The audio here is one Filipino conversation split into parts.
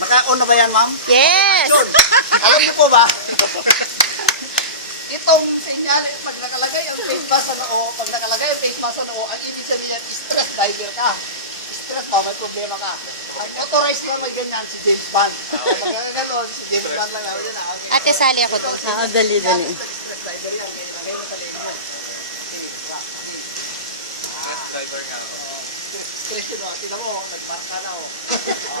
Naka-on na ba yan, ma'am? Yes! Yun. Alam niyo po ba? Itong senyales, pag nakalagay ang face mask sa noo, pag nakalagay ang face mask sa noo, ang ibig sabihin, stress diver ka. Stress pa, may problema ka. Ang authorized na may ganyan, si James Bond. Pag gano'n, si James Bond lang namin na. Ate, sali ako doon. Oo, dali. Stress diver yan. Lagay mo sa leg mo. Stress driver nga. Stress yun, oh. Tignan mo, nagparka na, oh.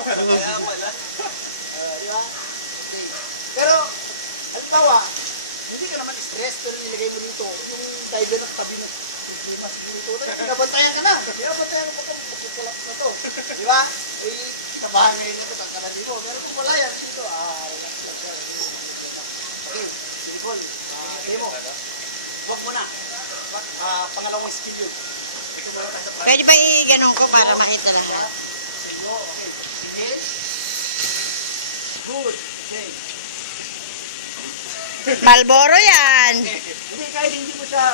Kaya pala. Di ba? Okay. Pero, halimbawa, hindi ka naman stress, pero nilagay mo dito, yung diver ng tabi ng mas dito, pinabantayan ka na. Pinabantayan mo kung magkukulaps na to. Di ba? Eh, kabahan ngayon ito, tangkalan mo. Pero kung wala yan, dito, relax lang siya. Okay, silikon. Demo. Huwag mo na. Pangalawang skill yun. Ito ba tayo sa Pwede ba i-ganon ko para makita lahat? Okay. Sige. Good. Okay. Malboro yan! Hindi, kahit hindi mo siya,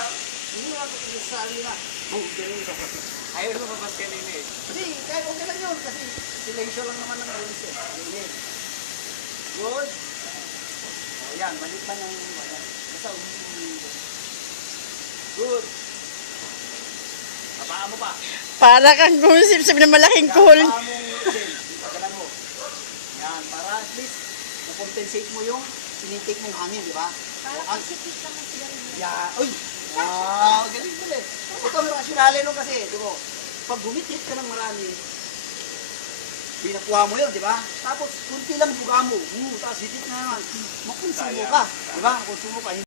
hindi mo natin sa ano na, ganun ka. Ayaw lumabas kanina eh. Hindi, kahit okay lang yun, kasi silensyo lang naman ng rules eh. Hindi. Good. O yan, balik pa ng, basta good. Babaan mo pa. Para kang gumisip-sip na malaking pool. Babaan mo yung pagkalan mo. Yan, para at least, na-compensate mo yung sinitake mong hangin, di ba? Para pagsipit lang ang sigarilyo. Yeah. Uy! Galing pala eh. Ito ang rasyonale nung kasi, di ba? Pag gumitit ka ng marami, pinakuha mo yun, di ba? Tapos, kunti lang buga mo. Tapos hitit na naman. Makonsumo ka. Di ba? Makonsumo ka.